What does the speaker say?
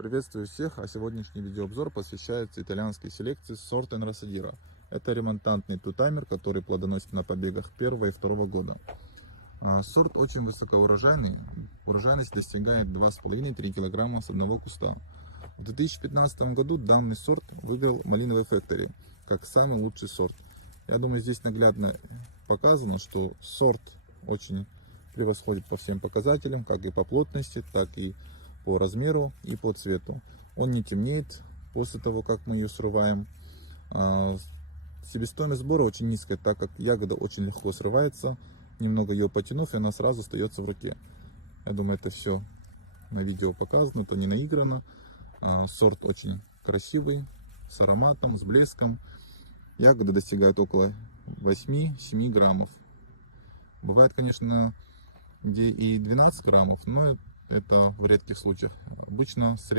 Приветствую всех, а сегодняшний видеообзор посвящается итальянской селекции сорта Нросодира. Это ремонтантный тутаймер, который плодоносит на побегах первого и второго года. Сорт очень высокоурожайный, урожайность достигает 2,5-3 кг с одного куста. В 2015 году данный сорт выиграл Malinois Factory как самый лучший сорт. Я думаю, здесь наглядно показано, что сорт очень превосходит по всем показателям, как и по плотности, так и по размеру и по цвету. Он не темнеет после того, как мы ее срываем. Себестоимость сбора очень низкая, так как ягода очень легко срывается. Немного ее потянув, и она сразу остается в руке. Я думаю, это все на видео показано, это не наиграно. Сорт очень красивый, с ароматом, с блеском. Ягоды достигают около 8-7 граммов. Бывает, конечно, где и 12 граммов, но это в редких случаях. Обычно средний